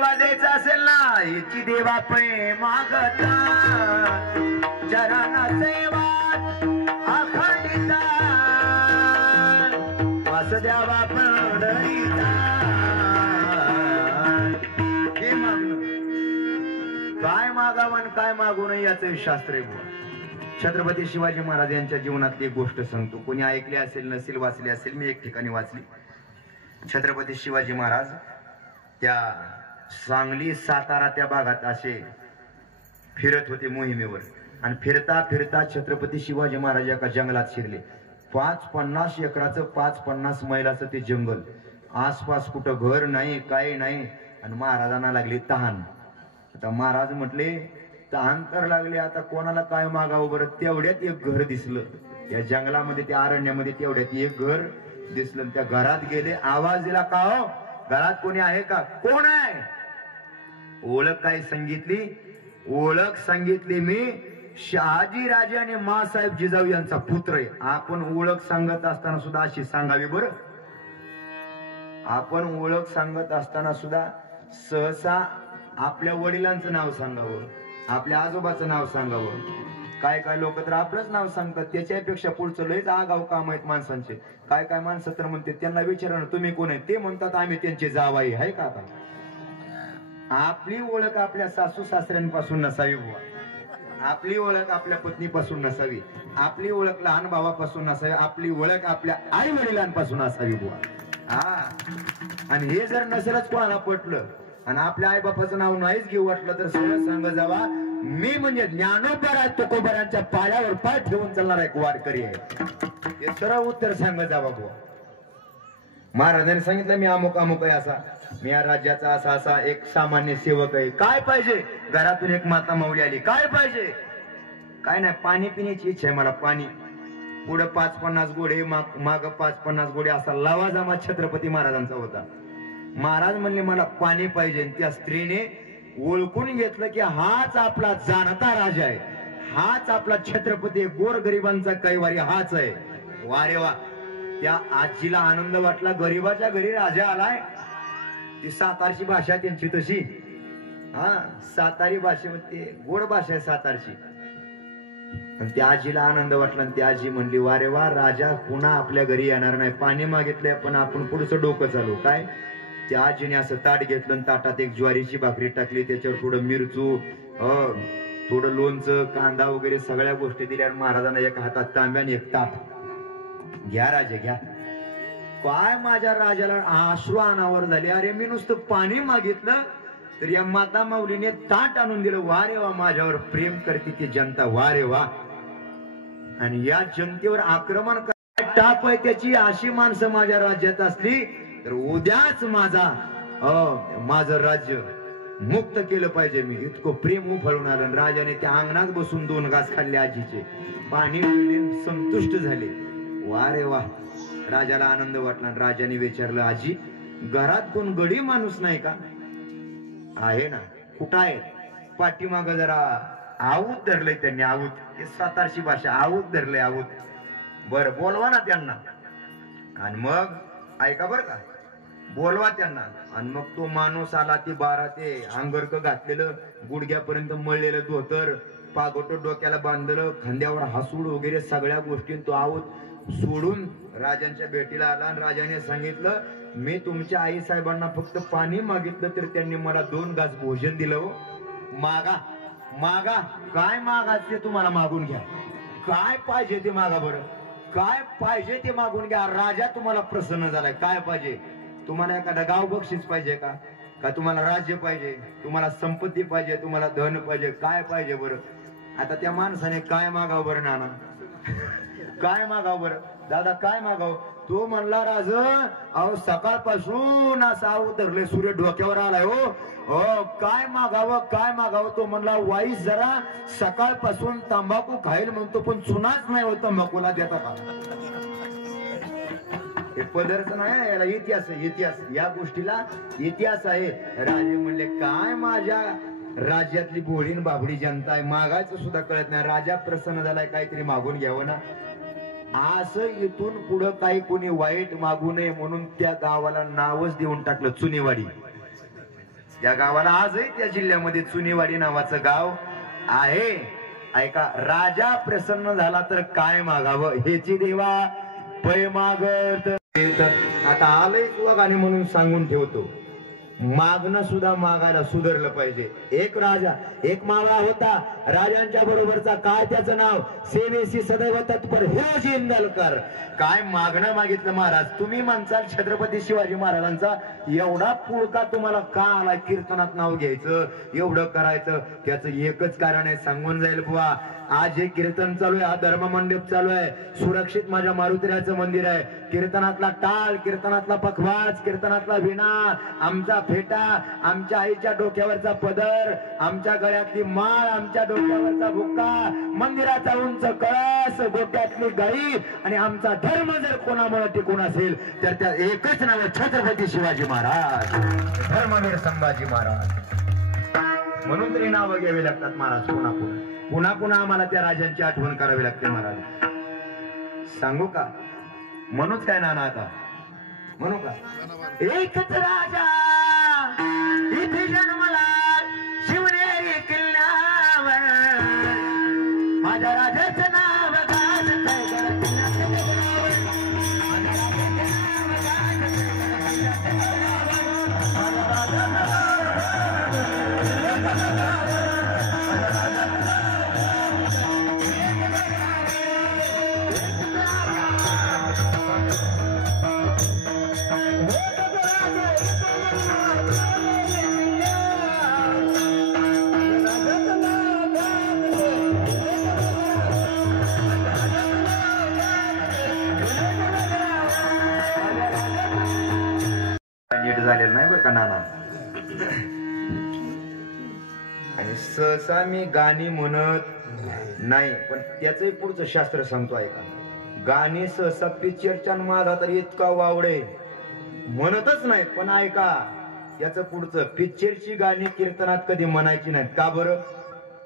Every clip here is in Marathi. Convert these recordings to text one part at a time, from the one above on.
द्यायचा असेल ना याची देवा पै मागता चरण सेवा अखंडिता वास द्यावा पंढरीचा हे मागणं काय मागावं काय मागू नये याचं शास्त्र आहे बुवा. छत्रपती शिवाजी महाराज यांच्या जीवनातली एक गोष्ट सांगतो. कोणी ऐकली असेल नसेल वाचली असेल, मी एक ठिकाणी वाचली. छत्रपती शिवाजी महाराज त्या सांगली सातारा त्या भागात असे फिरत होते मोहिमेवर आणि फिरता फिरता छत्रपती शिवाजी महाराज एका जंगलात शिरले. 50 एकराचं 50 मैलाचं ते जंगल, आसपास कुठं घर नाही काही नाही आणि महाराजांना लागली तहान. आता महाराज म्हटले तहान तर लागले, आता कोणाला काय मागावं बरं. तेवढ्यात एक घर दिसलं या जंगलामध्ये त्या अरण्यामध्ये, तेवढ्यात एक घर दिसलं. त्या घरात गेले, आवाज दिला, का हो घरात कोणी आहे का? कोण आहे? ओळख काय सांगितली? ओळख सांगितली मी शहाजी राजे आणि मासाहेब जिजाऊ यांचा पुत्र आहे. आपण ओळख सांगत असताना सुद्धा अशी सांगावी बरं. आपण ओळख सांगत असताना सुद्धा सहसा आपल्या वडिलांचं नाव सांगावं, आपल्या आजोबाचं नाव सांगावं. काय काय लोक तर आपलंच नाव सांगतात, त्याच्यापेक्षा पुढचं लयच आगाव काम आहेत माणसांचे. काय काय माणसं तर म्हणते त्यांना विचारणं तुम्ही कोण आहे, ते म्हणतात आम्ही त्यांचे जावाई आहे का. आता आपली ओळख आपल्या सासू सासऱ्यांपासून नसावी बुवा, आपली ओळख आपल्या पत्नीपासून नसावी, आपली ओळख लहान भावापासून नसावी, आपली ओळख आपल्या आई वडिलांपासून असावी बुवा. हा, आणि हे जर नसेलच कोणाला पटलं आणि आपल्या आई बापाचं नाव नाहीच घेऊ वाटलं तर सरळ सांग जावा, मी म्हणजे ज्ञानोबा तुकोबरांच्या पायावर पाय ठेवून चालणार एक वारकरी आहे. हे सरळ उत्तर सांग जावा बुवा. महाराजांनी सांगितलं मी अमुक अमुक आहे, असा मी या राज्याचा असा असा एक सामान्य सेवक आहे. काय पाहिजे? घरातून एक माता माऊली आली, काय पाहिजे? काय नाही, पाणी पिण्याची इच्छा आहे मला, पाणी. पुढे 5-50 गोडे, माग 5-50 गोडे, असा लवाजमा छत्रपती महाराजांचा होता. महाराज म्हणले मला पाणी पाहिजे. त्या स्त्रीने ओळखून घेतलं की हाच आपला जाणता राजा आहे, हाच आपला छत्रपती, गोरगरिबांचा कैवारी हाच आहे. वारे वा. त्या आजीला आनंद वाटला, गरीबाच्या घरी राजा आलाय. ती सातारची भाषा त्यांची तशी, हा सातारी भाषेमध्ये गोड भाषा आहे सातारची. आणि त्या आजीला आनंद वाटला आणि ती आजी म्हणली वारे वा, राजा पुन्हा आपल्या घरी येणार नाही. पाणी मागितलंय पण आपण पुढचं डोकं चालू. काय? त्या आजीने असं ताट घेतलं आणि ताटात एक ज्वारीची भाकरी टाकली, त्याच्यावर थोडं मिरचू, थोडं लोणचं, कांदा वगैरे सगळ्या गोष्टी दिल्या. महाराजांना एक हातात तांब्या आणि एक ताट. घ्या राजे घ्या. काय माझ्या राजाला अश्रू अनावर झाले. अरे मी नुसतं पाणी मागितलं तर या माता माऊलीने ताट आणून दिलं. वारे वा, माझ्यावर प्रेम करते ती जनता, वारे वा. आणि या जनतेवर आक्रमण काय टाप आहे त्याची, अशी माणसं माझ्या राज्यात असली तर उद्याच माझं राज्य मुक्त केलं पाहिजे. मी इतकं प्रेम उफळून आलं. राजाने त्या अंगणात बसून 2 घास खाल्ले आजीचे, पाणी पिले, संतुष्ट झाले. वारे वा. राजाला आनंद वाटला. राजाने विचारलं आजी घरात कोण गडी माणूस नाही का? आहे ना. कुठं आहे? पाठीमाग जरा आऊत धरलंय त्यांनी. आऊत हे सातारची भाषा, आऊत धरलंय आऊत. बरं बोलवा ना त्यांना. आणि मग ऐका बर का, बोलवा त्यांना. आणि मग तो माणूस आला. ती 12 ते अंगरक घातलेलं, गुडघ्यापर्यंत मळलेलं धोतर, पागोट डोक्याला बांधलं, खांद्यावर हासूड वगैरे सगळ्या गोष्टी तो आऊत सोडून राजांच्या भेटीला आला. आणि राजाने सांगितलं मी तुमच्या आई साहेबांना फक्त पाणी मागितलं तर त्यांनी मला 2 घास भोजन दिलं. मागा मागा, काय मागायचे तुम्हाला मागून घ्या. काय पाहिजे ते मागा बरं, काय पाहिजे ते मागून घ्या. राजा तुम्हाला प्रसन्न झालाय. काय पाहिजे तुम्हाला? एखादा गाव बक्षीस पाहिजे का? का तुम्हाला राज्य पाहिजे? तुम्हाला संपत्ती पाहिजे? तुम्हाला धन पाहिजे? काय पाहिजे बरं? आता त्या माणसाने काय मागावं बरं नाना? काय मागावं बरं दादा? काय मागावं? तो म्हणला राज, अहो सकाळपासून असा उतरले, सूर्य डोक्यावर आलाय हो. काय मागावं काय मागावं? तो म्हणला वाईस जरा सकाळपासून तंबाखू खाईल म्हणतो पण चुनाच नाही हो तंबाखूला देता का? हे पदरच नाही, याला इतिहास आहे. इतिहास, या गोष्टीला इतिहास आहे. राजे म्हणले काय माझ्या राज्यातली भोळीन बाबडी जनता आहे, मागायचं सुद्धा कळत नाही. राजा प्रसन्न झालाय, काहीतरी मागून घ्यावं ना. असं इथून पुढं काही कोणी वाईट मागू नये म्हणून त्या गावाला नावच देऊन टाकलं चुनेवाडी. त्या गावाला आजही त्या जिल्ह्यामध्ये चुनीवाडी नावाचं गाव आहे. ऐका, राजा प्रसन्न झाला तर काय मागावं हेची देवा पै मागत. आता आलंय तुला गाणे म्हणून सांगून ठेवतो, मागणं सुद्धा मागायला सुधारलं पाहिजे. एक राजा, एक मावळा होता. राजांच्या बरोबरचा काय त्याचं नाव, सेवेशी सदैव तत्पर हिरोजी इंदलकर. काय मागणं मागितलं महाराज. तुम्ही म्हणसाल छत्रपती शिवाजी महाराजांचा एवढा पुळका तुम्हाला का आला, कीर्तनात नाव घ्यायचं, एवढं करायचं. त्याचं एकच कारण आहे, सांगून जाईल बुवा. आज हे कीर्तन चालू आहे, हा धर्म मंडप चालू आहे, सुरक्षित माझ्या मारुतीराचं मंदिर आहे. कीर्तनातला टाळ, कीर्तनातला पखवाज, कीर्तनातला विणा, आमचा फेटा, आमच्या आईच्या डोक्यावरचा पदर, आमच्या गळ्यातली माळ, आमच्या डोक्यावरचा बुक्का, मंदिराचा उंच कळस, डोक्यातली गाई आणि आमचा धर्म जर कोणामुळे टिकून असेल तर त्या एकच नाव छत्रपती शिवाजी महाराज, धर्मवीर संभाजी महाराज. म्हणून तरी नावं घ्यावी लागतात महाराज. पुन्हा पुन्हा पुन्हा आम्हाला त्या राजांची आठवण करावी लागते महाराज. सांगू का? म्हणूच काय नाना आता म्हणू का? एकच राजा इथे जन्मला शिवनेरी किल्ल्यावर, माझ्या राजाचं नाव झालेलं नाही बरं का नाना. आणि सहसा मी गाणी म्हणत नाही, पण त्याचंही पुढचं शास्त्र सांगतो ऐका. गाणी सहसा पिक्चरच्या माझा तर इतका वावडे म्हणतच नाही, पण ऐका याचं पुढचं. पिक्चरची गाणी कीर्तनात कधी म्हणायची नाहीत. का बरं?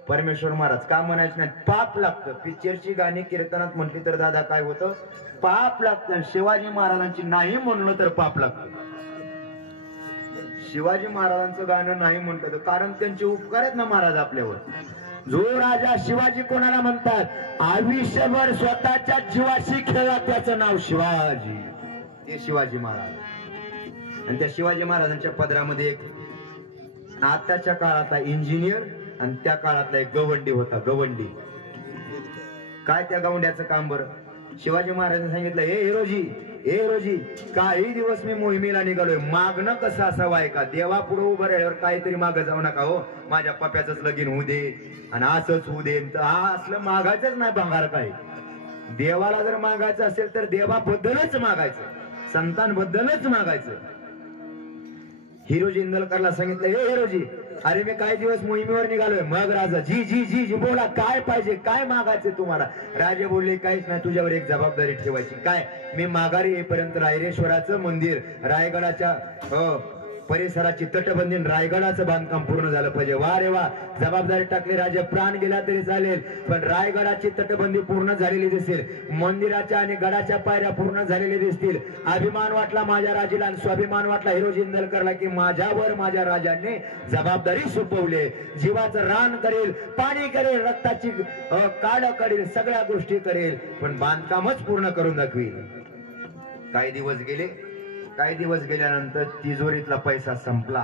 परमेश्वर महाराज का म्हणायची नाहीत? पाप लागतं. पिक्चरची गाणी कीर्तनात म्हटली तर दादा काय होतं? पाप लागतं. शिवाजी महाराजांची नाही म्हणलं तर पाप लागतं. शिवाजी महाराजांचं गाणं नाही म्हटलं तर कारण त्यांचे उपकार आहेत ना महाराज आपल्यावर. जो राजा शिवाजी कोणाला म्हणतात, आयुष्यभर स्वतःच्या जीवाशी खेळला त्याचं नाव शिवाजी, ते शिवाजी महाराज. आणि त्या शिवाजी महाराजांच्या पदरामध्ये एक आताच्या काळातला इंजिनियर आणि त्या काळातला एक गवंडी होता. गवंडी काय त्या गवंड्याचं काम बरं? शिवाजी महाराजांनी सांगितलं, हे हिरोजी काही दिवस मी मोहिमेला निघालोय, मागणं कसं असावं आहे का? देवा पुढे उभं राहिल्यावर काहीतरी मागं जाऊ नका हो. माझ्या पप्याचंच लगीन होऊ दे आणि असंच होऊ दे, हा असलं मागायचंच नाही. भंगार काय देवाला जर मागायचं असेल तर देवाबद्दलच मागायचं, संतांबद्दलच मागायचं. हिरोजी इंदलकरला सांगितलं, हे हिरोजी, अरे मी काही दिवस मोहिमेवर निघालोय. मग राजा, जी जी जी जी बोला, काय पाहिजे, काय मागायचे तुम्हाला? राजे बोलले, काहीच नाही, तुझ्यावर एक जबाबदारी ठेवायची. काय? मी माघारी येईपर्यंत रायरेश्वराचं मंदिर, रायगडाच्या परिसराची तटबंदी, रायगडाचं बांधकाम पूर्ण झालं पाहिजे. वा रे वा, जबाबदारी टाकली राजे. प्राण गेला तरी चालेल, पण रायगडाची तटबंदी पूर्ण झालेली दिसेल, मंदिराच्या आणि गडाच्या पायऱ्या पूर्ण झालेल्या दिसतील. अभिमान वाटला माझ्या राजाला आणि स्वाभिमान वाटला हिरोजी इंदलकरला की माझ्यावर माझ्या राजाने जबाबदारी सोपवली. जीवाचं रान करेल, पाणी करेल, रक्ताची काढ करेल, सगळ्या गोष्टी करेल, पण बांधकामच पूर्ण करून दाखवेल. काही दिवस गेल्यानंतर तिजोरीतला पैसा संपला.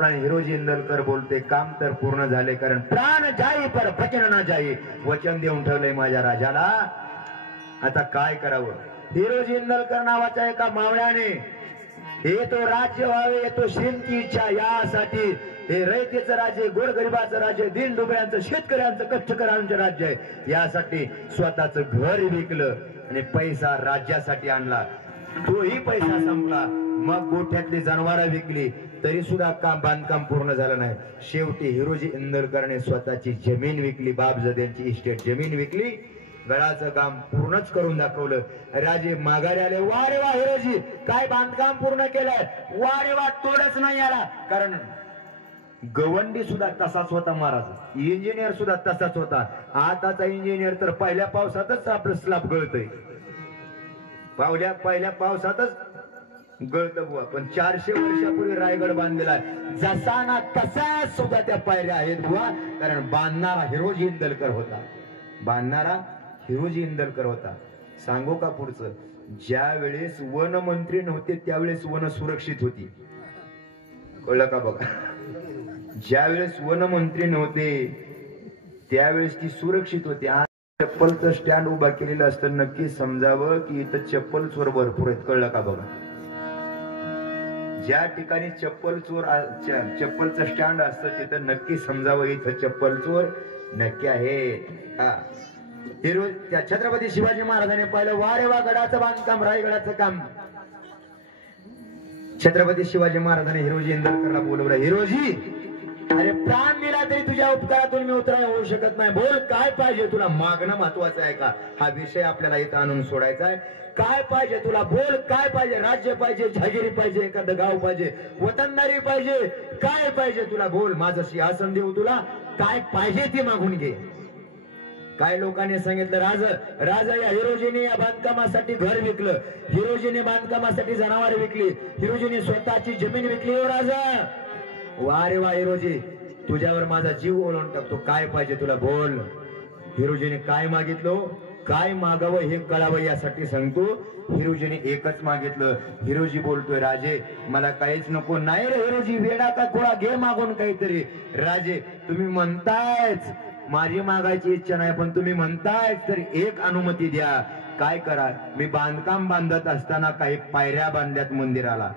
आणि हिरोजी इंदलकर बोलते, काम तर पूर्ण झाले, कारण प्राण जाई पर वचन ना जाई, वचन देऊन ठेवलंय माझ्या राजाला. आता काय करावं? हिरोजी इंदलकर नावाच्या एका मावळ्याने येतो राज्य व्हावे, येतो श्रीमंती इच्छा, यासाठी हे रयतेचं राज्य, गोरगरिबाचं राज्य, दीन दुबळ्यांचं, शेतकऱ्यांचं, कष्टकऱ्यांचं राज्य आहे, यासाठी स्वतःच घर विकलं आणि पैसा राज्यासाठी आणला. तोही पैसा संपला. मग गोठ्यातली जनावरं विकली तरी सुद्धा काम बांधकाम पूर्ण झालं नाही. शेवटी हिरोजी इंदलकरने स्वतःची जमीन विकली, बापजदेंची इस्टेट जमीन विकली, गडाचं काम पूर्णच करून दाखवलं. राजे माघारी आले. वा रे वा हिरोजी, काय बांधकाम पूर्ण केलंय, वा रे वा, तोडच नाही आला. कारण गवंडी सुद्धा तसाच होता महाराज, इंजिनियर सुद्धा तसाच होता. आताचा इंजिनियर तर पहिल्या पावसातच आपलं स्लॅब गळतय, पहिल्या पावसातच गळत बुवा. पण 400 वर्षापूर्वी रायगड बांधलेला आहे. जसा ना तसा सुद्धा त्या पायऱ्या आहेत बुवा. कारण बांधणारा हिरोजी इंदलकर होता. बांधणारा हिरोजी इंदलकर होता. सांगू का पुढचं? ज्या वेळेस वन मंत्री नव्हते त्यावेळेस वन सुरक्षित होती. कळलं का बघा? ज्या वेळेस वन मंत्री नव्हते त्यावेळेस ती सुरक्षित होती. चप्पलचं स्टँड उभा केलेलं असतं नक्की समजावं की इथं चप्पल चोर भरपूर आहेत. कळलं का बघा? ज्या ठिकाणी चप्पलचं स्टँड असतं तिथं नक्की समजावं इथं चप्पल चोर नक्की आहे. त्या छत्रपती शिवाजी महाराजांनी पाहिलं वा रे वा गडाचं बांधकाम रायगडाचं काम. छत्रपती शिवाजी महाराजांनी हिरोजी इंदलकरला बोलवलं. हिरोजी, अरे प्राण दिला तरी तुझ्या उपकारातून मी उतराय होऊ शकत नाही. बोल काय पाहिजे तुला? मागणं महत्वाचं आहे का? हा विषय आपल्याला इथं आणून सोडायचा आहे. काय पाहिजे तुला? बोल काय पाहिजे? राज्य पाहिजे, जहागिरी पाहिजे, एखादं गाव पाहिजे, वतनदारी पाहिजे, काय पाहिजे तुला? बोल, माझं सिंहासन देऊ तुला. काय पाहिजे ते मागून घे. काय लोकांनी सांगितलं राजा या हिरोजीने या बांधकामासाठी घर विकलं, हिरोजीने बांधकामासाठी जनावर विकली, हिरोजीने स्वतःची जमीन विकली. हो राजा, वा रे वा हिरोजी, तुझ्यावर माझा जीव ओळून टाकतो. काय पाहिजे तुला? बोल. हिरोजीने काय मागितलं, काय मागावं हे कळावं यासाठी सांगतो. हिरोजीने एकच मागितलं. हिरोजी बोलतोय राजे मला काहीच नको. नाही रे हिरोजी, वेडा का खोळा, घे मागून काहीतरी. राजे तुम्ही म्हणतायच माझी मागायची इच्छा नाही, पण तुम्ही म्हणताय तर एक अनुमती द्या. काय करा? मी बांधकाम बांधत असताना काही पायऱ्या बांधल्यात मंदिराला,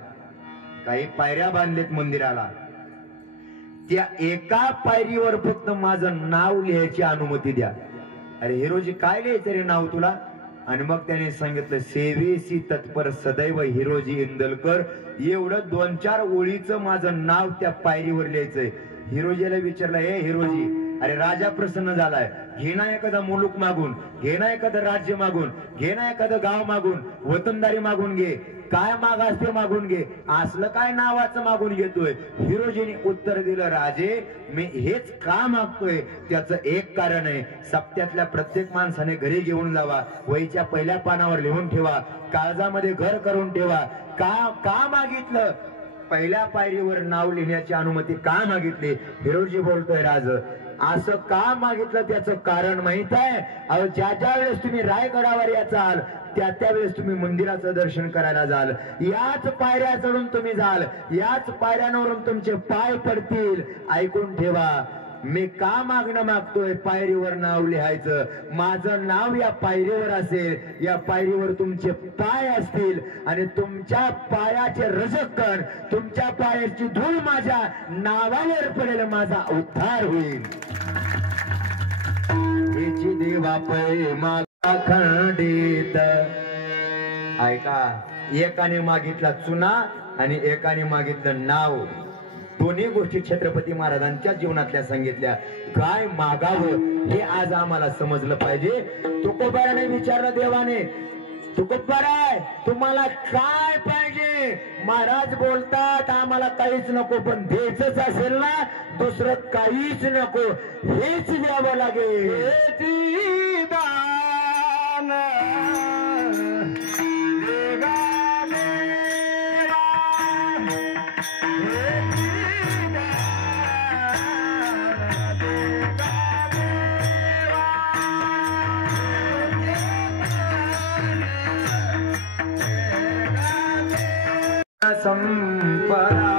काही पायऱ्या बांधलेत मंदिराला. त्या एका पायरीवर फक्त माझं नाव लिहायची अनुमती द्या. अरे हिरोजी काय लिहायचं रे नाव तुला? आणि मग त्याने सांगितलं सेवेसी तत्पर सदैव हिरोजी इंदलकर. एवढं 2-4 ओळीचं माझं नाव त्या पायरीवर लिहायचंय. हिरोजीला विचारलं, हे हिरोजी, अरे राजा प्रसन्न झालाय, घे ना एखादा मुलूक मागून, घे ना एखादं राज्य मागून, घे ना एखादं गाव मागून, वतनदारी मागून घे, काय मागास ते मागून घे, असलं काय नावाचं मागून घेतोय? हिरोजीने उत्तर दिलं, राजे मी हेच का मागतोय त्याचं एक कारण आहे. सप्त्यातल्या प्रत्येक माणसाने घरी घेऊन जावा, वहीच्या पहिल्या पानावर लिहून ठेवा, काळजामध्ये घर करून ठेवा. का मागितलं? पहिल्या पायरीवर नाव लिहिण्याची अनुमती का मागितली? हिरोजी बोलतोय, राज असं का मागितलं त्याचं कारण माहित आहे? अहो ज्या वेळेस तुम्ही रायगडावर याचाल त्या वेळेस तुम्ही मंदिराचं दर्शन करायला जाल, याच पायऱ्या चढून तुम्ही जाल, याच पायऱ्यांवरून तुमचे पाय पडतील. ऐकून ठेवा, मी का मागणं मागतोय? पायरीवर नाव लिहायचं. माझं नाव या पायरीवर असेल, या पायरीवर तुमचे पाय असतील आणि तुमच्या पायाचे रजकण, तुमच्या पायाची धूळ माझ्या नावावर पडेल, माझा उद्धार होईल. याची देवा पै मागा खंडित. ऐका, एकाने मागितला चुना आणि एकाने मागितलं नाव. दोन्ही गोष्टी छत्रपती महाराजांच्या जीवनातल्या सांगितल्या. काय मागावं हे आज आम्हाला समजलं पाहिजे. तुकोबाराने विचारलं देवाने, तुकोबाराय तुम्हाला काय पाहिजे? महाराज बोलतात आम्हाला काहीच नको, पण द्यायचंच असेल ना दुसरं काहीच नको, हेच द्यावं लागेल. संपरा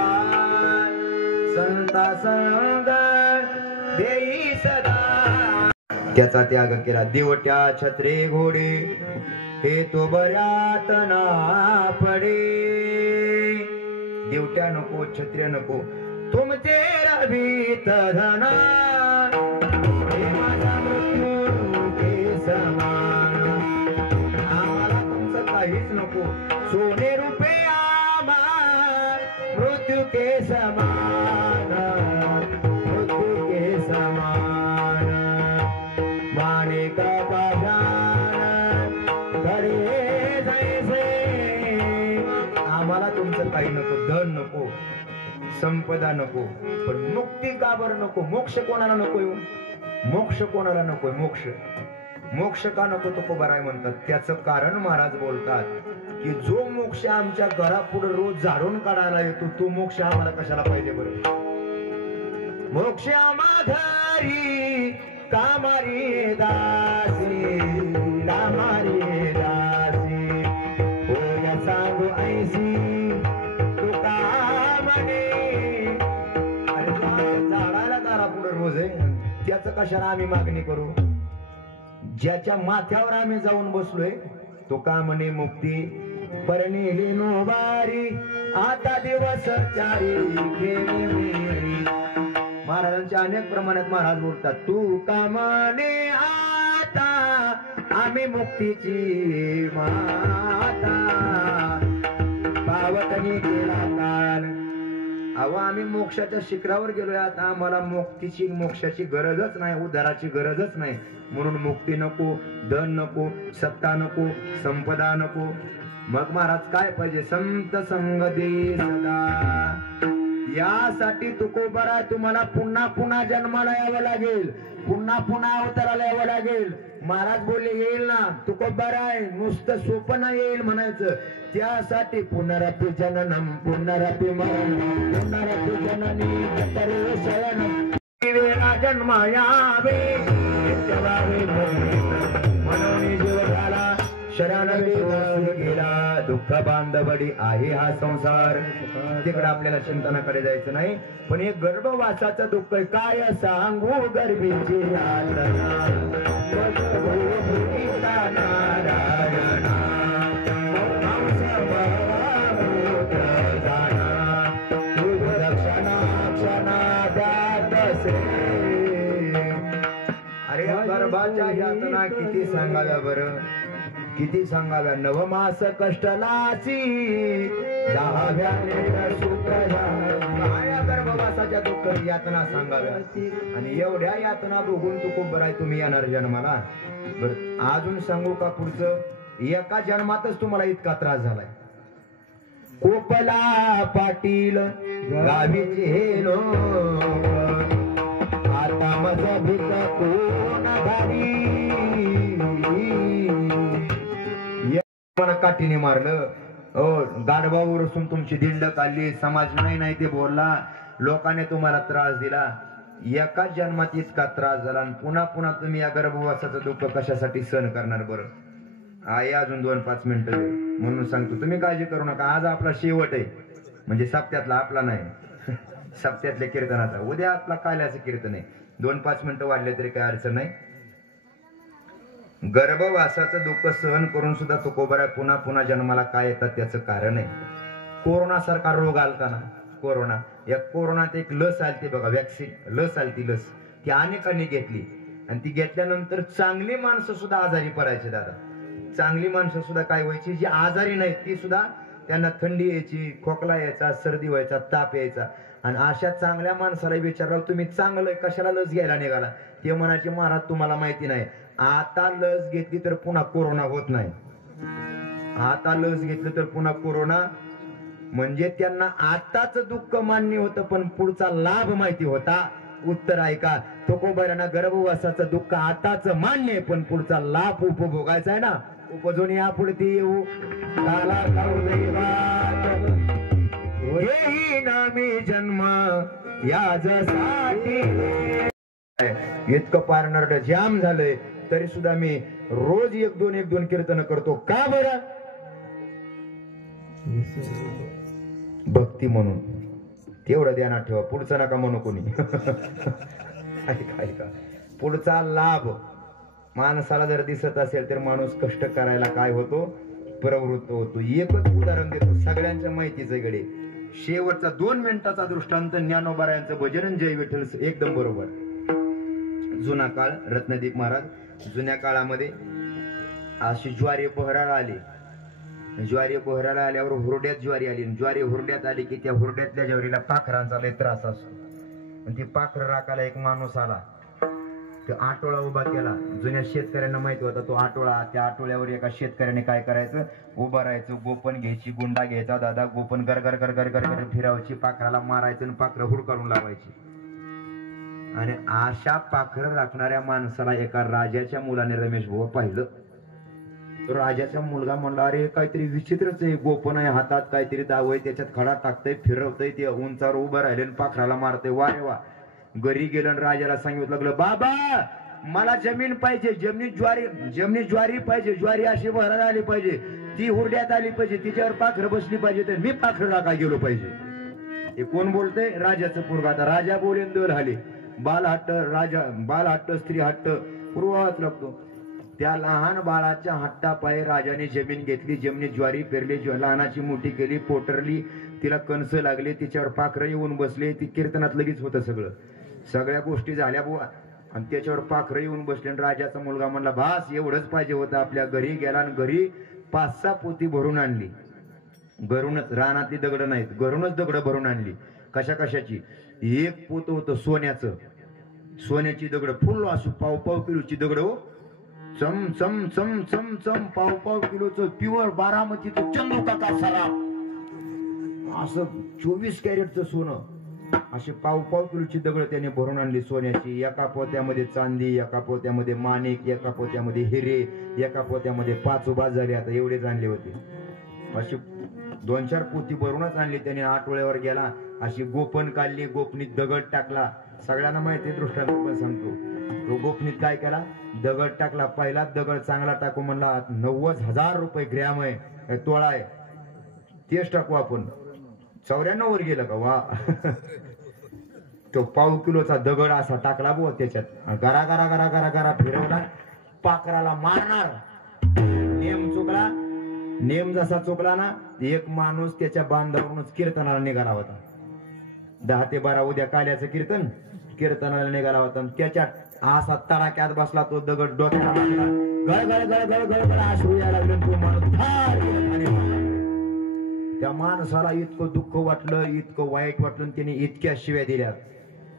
संता संग देई सदा. त्याचा त्याग केला. दिवट्या छत्रे घोडे हे तो बऱ्यात ना पडे. दिवट्या नको, छत्र्या नको, तुमचे रवीत धन समान. आम्हाला तुमचं काहीच नको, सोने रुपये मृत्यु के समान, मृत्यु के समान. माणिक पाषाण घडे जैसे. आम्हाला तुमचं काही नको, धन नको, संपदा नको, पण मुक्ती का बरं नको? मोक्ष कोणाला नको? मोक्ष कोणाला नको? मोक्ष का नको? तुकोबाराय म्हणतात. त्याचं कारण महाराज बोलतात, की जो मोक्ष आमच्या घरापुढे रोज झाडून काढायला येतो तो मोक्ष आम्हाला कशाला पाहिजे बरं? मोक्ष आम्हाधारी कामारी दासी कामारी दासी होय सांगू ऐसी तुका म्हणे. अरे झाडाला दारापुढे रोज आहे त्याचं कशाला आम्ही मागणी करू? ज्याच्या माथ्यावर आम्ही जाऊन बसलोय तो का म्हणे मुक्ती परणी नोबारी आता दिवस चारी गेली. महाराजांच्या अनेक प्रमाणात महाराज बोलतात तू का म्हणे आता आम्ही मुक्तीची माता पावतनी केला काल. अहो आम्ही मोक्षाच्या शिखरावर गेलोय आता आम्हाला मुक्तीची मोक्षाची गरजच नाही उद्धाराची गरजच नाही. म्हणून मुक्ती नको धन नको सत्ता नको संपदा नको. मग महाराज काय पाहिजे? संत संग दे सदा. यासाठी तुकोबरा तुम्हाला पुन्हा पुन्हा जन्माला यावं लागेल पुन्हा पुन्हा अवताराला यावं लागेल. महाराज बोलले येईल ना तुकोबरा आहे नुसतं सोपं नाही येईल म्हणायचं. त्यासाठी पुनरपि जननम पुनरपि मरणम पुनरपि जननी जठरे शयनम वेळा जन्म यावे म्हणून जीव झाला शरण गेला. दुःख बांधवडी आहे हा संसार. तिकडे आपल्याला चिंतनाकडे जायचं नाही. पण हे गर्भवासाचं दुःख काय सांगू गर्भीची अरे गर्भाच्या यातना किती सांगाव्या बरं किती सांगाव्या. नवमास कष्टलाची दहाव्या गर्भवासाच्या दुःख यातना सांगाव्या. आणि एवढ्या यातना बघून तू खूप बरं आहे तुम्ही येणार जन्माला. बरं अजून सांगू का पुढचं? एका जन्मातच तुम्हाला इतका त्रास झालाय. कोपला पाटील गावीचे लोक आता माझा भीत कोण घाली. मला काठीने मारलं गाढवावर असून तुमची दिंड काढली समाज नाही ते बोलला लोकांनी तुम्हाला त्रास दिला. एका जन्मात इतका त्रास झाला आणि पुन्हा पुन्हा तुम्ही या गर्भवासाचं दुःख कशासाठी सहन करणार बरं? आहे अजून 2-5 मिनिटं म्हणून सांगतो तुम्ही काळजी करू नका. आज आपला शेवट आहे म्हणजे सप्त्यातला आपला नाही सप्त्यातल्या कीर्तनाचा. उद्या आपला काल्याचं कीर्तन आहे. 2-5 मिनिटं वाढले तरी काय अडचण नाही. गर्भवासाचं दुःख सहन करून सुद्धा तुकोबरा पुन्हा पुन्हा जन्माला काय येतात त्याचं कारण आहे. कोरोना सारखा रोग आलता ना कोरोना. या कोरोनात एक लस आलती बघा वॅक्सिन लस आलती. लस ती अनेकांनी घेतली आणि ती घेतल्यानंतर चांगली माणसं सुद्धा आजारी पडायची दादा. चांगली माणसं सुद्धा काय व्हायची जी आजारी नाहीत ती सुद्धा त्यांना थंडी यायची खोकला यायचा सर्दी व्हायचा ताप यायचा. आणि अशा चांगल्या माणसाला विचारलं तुम्ही चांगलं कशाला लस घ्यायला निघाला? ते म्हणायचे महाराज तुम्हाला माहिती नाही आता लस घेतली तर पुन्हा कोरोना होत नाही. आता लस घेतली तर पुन्हा कोरोना म्हणजे त्यांना आताच दुःख मान्य होतं पण पुढचा लाभ माहिती होता. उत्तर ऐका तुकोबारांना गर्भवासाचं दुःख आताच मान्य पण पुढचा लाभ उपभोगायचा आहे ना. उपजून या पुढती येऊ काला येई नामी जन्म यासाठी. इतकं पारनर्ड जाम झालंय तरी सुद्धा मी रोज 1-2 कीर्तन करतो. का बरं? भक्ती म्हणून. तेवढं ध्यानात ठेवा पुढचं नका म्हणू कोणी. ऐका पुढचा लाभ माणसाला जर दिसत असेल तर माणूस कष्ट करायला काय होतो प्रवृत्त होतो. एकच उदाहरण देतो सगळ्यांच्या माहितीचं गडे. शेवटचा 2 मिनिटाचा दृष्टांत ज्ञानोबा यांचं भजन जय विठ्ठल एकदम बरोबर. जुना काळ रत्नदीप महाराज जुन्या काळामध्ये अशी ज्वारी बहराला आली. ज्वारी बहराला आल्यावर हुरड्यात ज्वारी आली. ज्वारी हुरड्यात आली की त्या हुरड्यातल्या ज्वारीला पाखरांचा लय त्रास असतो. आणि ती पाखर राखायला एक माणूस आला. तो आटोळा उभा केला. जुन्या शेतकऱ्यांना माहिती होता तो आटोळा. त्या आटोळ्यावर एका शेतकऱ्याने काय करायचं उभं राहायचं गोपन घ्यायची गुंडा घ्यायचा दादा गोपन गर गर गर गर गर फिरायची पाखराला मारायचं आणि पाखरं हुडकारून लावायची. आणि अशा पाखरं राखणाऱ्या माणसाला एका राजाच्या मुलाने रमेश भाऊ पाहिलं. राजाचा मुलगा म्हणला, अरे काहीतरी विचित्रच आहे, गोपन आहे हातात, काहीतरी दाव आहे, त्याच्यात खडा टाकतंय, फिरवतंय, ते उंचावर उभं राहिले पाखराला मारतंय. वा रे वा. घरी गेलं आणि राजाला सांगितलं लागलं, बाबा मला जमीन पाहिजे, जमिनी ज्वारी पाहिजे, ज्वारी अशी भरायला आली पाहिजे, ती हुरड्यात आली पाहिजे, तिच्यावर पाखरं बसली पाहिजे, तर मी पाखरं टाका गेलो पाहिजे. हे कोण बोलतंय? राजाचं पोरगा. आता राजा बोलेन दर आले. बाल हट्ट स्त्री हट्ट पुरवाच लागतो. त्या लहान बाळाच्या हट्टापायी राजाने जमीन घेतली, जमिनीत ज्वारी पेरली, लहानाची मोठी केली, पोटरली, तिला कणस लागले, तिच्यावर पाखरं येऊन बसले. ती कीर्तनात लगेच होतं सगळ्या गोष्टी झाल्या बुवा. आणि त्याच्यावर पाखरं येऊन बसले. राजाचा मुलगा म्हणला, भास एवढंच पाहिजे होतं. आपल्या घरी गेला आणि घरी 5-6 पोती भरून आणली. घरूनच, रानातली दगड नाहीत, घरूनच दगड भरून आणली. कशाची? एक पोत होतं सोन्याचं, सोन्याची दगड फुल असू, पाव किलोची दगड हो, चम चम चम चम चम, पाव किलोचं प्युअर बारामतीचं चंदू काका सराफ, असं 24 कॅरेटचं सोनं. असे पाव किलोची दगड त्याने भरून आणली सोन्याची. एका पोत्यामध्ये चांदी, एका पोत्यामध्ये माणिक, एका पोत्यामध्ये हिरे, एका पोत्यामध्ये 5 झाले. आता एवढेच आणले होते. अशी 2-4 पोती भरूनच आणली त्याने. आठवड्यावर गेला, अशी गोपन काढली, गोपनीत दगड टाकला. सगळ्यांना माहिती दृष्टांत पण सांगतो. तो गोपनीत काय केला? दगड टाकला. पहिलाच दगड चांगला टाकू म्हणला, 90,000 रुपये ग्रॅम आहे, तोळा आहे, तेच टाकू आपण. 94 वर गेलं का? वा. तो पाव किलोचा दगड असा टाकला बुवा त्याच्यात, गरा गरा गरा गरा गरा फिरवला, पाखराला मारणार. नेम जसा चुकला ना, एक माणूस त्याच्या बांधावरूनच कीर्तनाला निघाला होता. 10 ते 12 उद्या काल्याचं कीर्तनाला निघाला होता. त्याच्यात असा तडाक्यात बसला तो दगड, डोक्याला लागला, गळ अश्रू यायला लागले. तो माणूस ठार गेला खाली. त्या माणसाला इतकं दुःख वाटलं, इतकं वाईट वाटलं, त्याने इतक्या शिव्या दिल्या.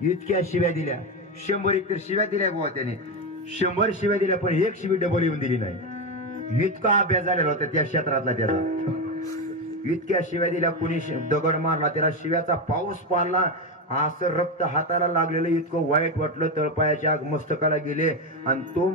100 एकतर शिव्या दिल्या बुवा त्याने. 100 शिव्या दिल्या, पण एक शिवी डबल येऊन दिली नाही. इतका अभ्यास झालेला होता त्या क्षेत्रातला त्याचा. इतक्या शिव्या दिल्या. कुणी दगड मारला, त्याला शिव्याचा पाऊस पाडला. असं रक्त हाताला लागलेलं, इतकं वाईट वाटलं. तळपायाच्या मस्तकाला गेले आणि तो